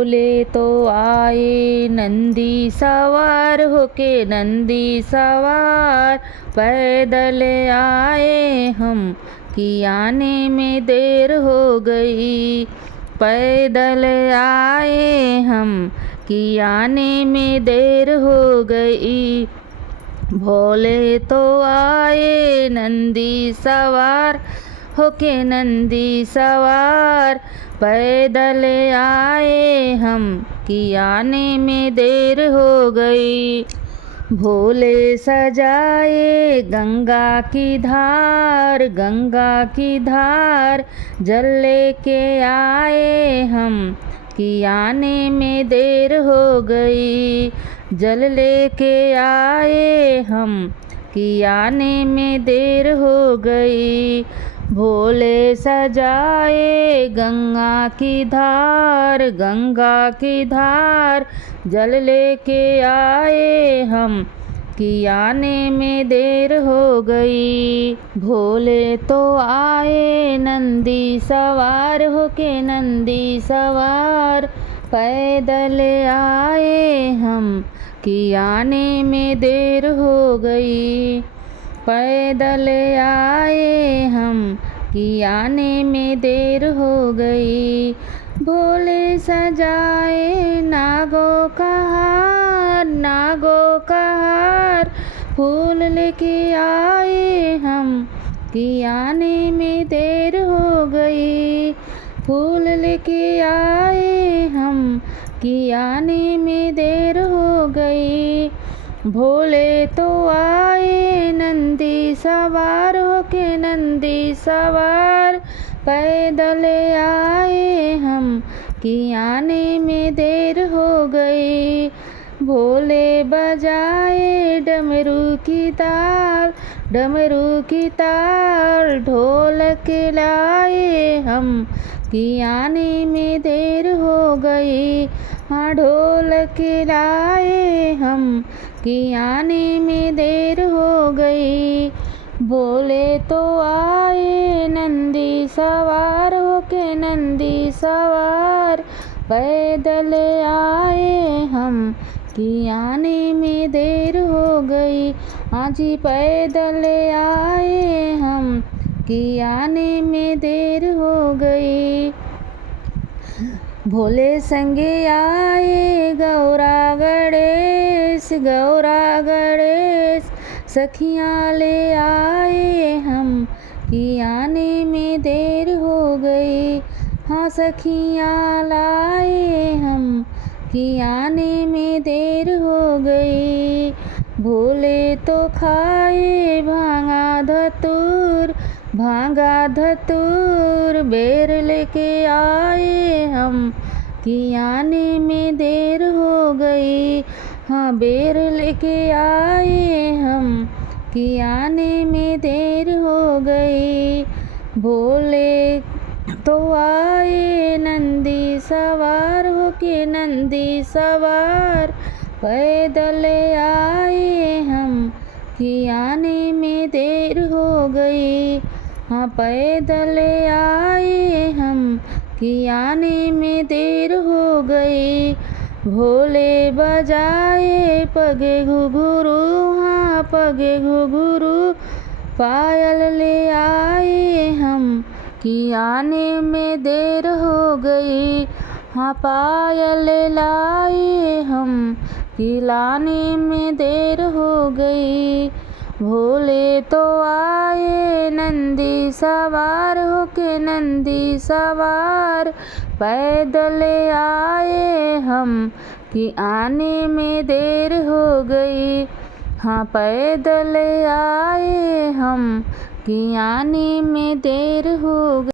भोले तो आए नंदी सवार होके नंदी सवार, पैदल आए हम कि आने में देर हो गई। पैदल आए हम कि आने में देर हो गई। भोले तो आए नंदी सवार होके नंदी सवार, पैदल आए हम कि आने में देर हो गई। भोले सजाए गंगा की धार, गंगा की धार, जल लेके आए हम कि आने में देर हो गई। जल लेके आए हम कि आने में देर हो गई। भोले सजाए गंगा की धार, गंगा की धार, जल लेके आए हम कि आने में देर हो गई। भोले तो आए नंदी सवार होके नंदी सवार, पैदल आए हम कि आने में देर हो गई। पैदल आए हम कि आने में देर हो गई। भोले सजाए नागों का हार, नागों का हार, फूल लेके आए हम कि आने में देर हो गई। फूल लेके आए हम कि आने में देर हो गई। भोले तो आए नंदी सवार होके नंदी सवार, पैदल आए हम कि आने में देर हो गई। भोले बजाए डमरू की ताल, डमरू की ताल, ढोलक लाए हम कि आने में देर हो गई। हाँ ढोलक लाए हम कि आने में देर हो गई। भोले तो आए नंदी सवार होके नंदी सवार, पैदल आए हम कि आने में देर हो गई। हाँ जी पैदल आए हम कि आने में देर हो गई। भोले संगे आए गौरा गणेश, गौरा गणेश, सखियाँ ले आए हम कि आने में देर हो गई। हाँ सखियाँ लाए हम कि आने में देर हो गई। भोले तो खाए भांगा धतूर, भांगा धतूर, बेर लेके आए हम कि आने में देर हो गई। हाँ बेर लेके आए हम कि आने में देर हो गई। भोले तो आए नंदी सवार होके नंदी सवार, पैदल आए हम कि आने में देर हो गई। हाँ पैदल आए हम कि आने में देर हो गई। भोले बजाए पगे घुघरू, हाँ पगे घुघरू, पायल ले आए हम कि आने में देर हो गई। हाँ पायल लाए हम कि लाने में देर हो गई। भोले तो आए नंदी सवार होके नंदी सवार, पैदल आए हम कि आने में देर हो गई। हाँ पैदल आए हम कि आने में देर हो गई।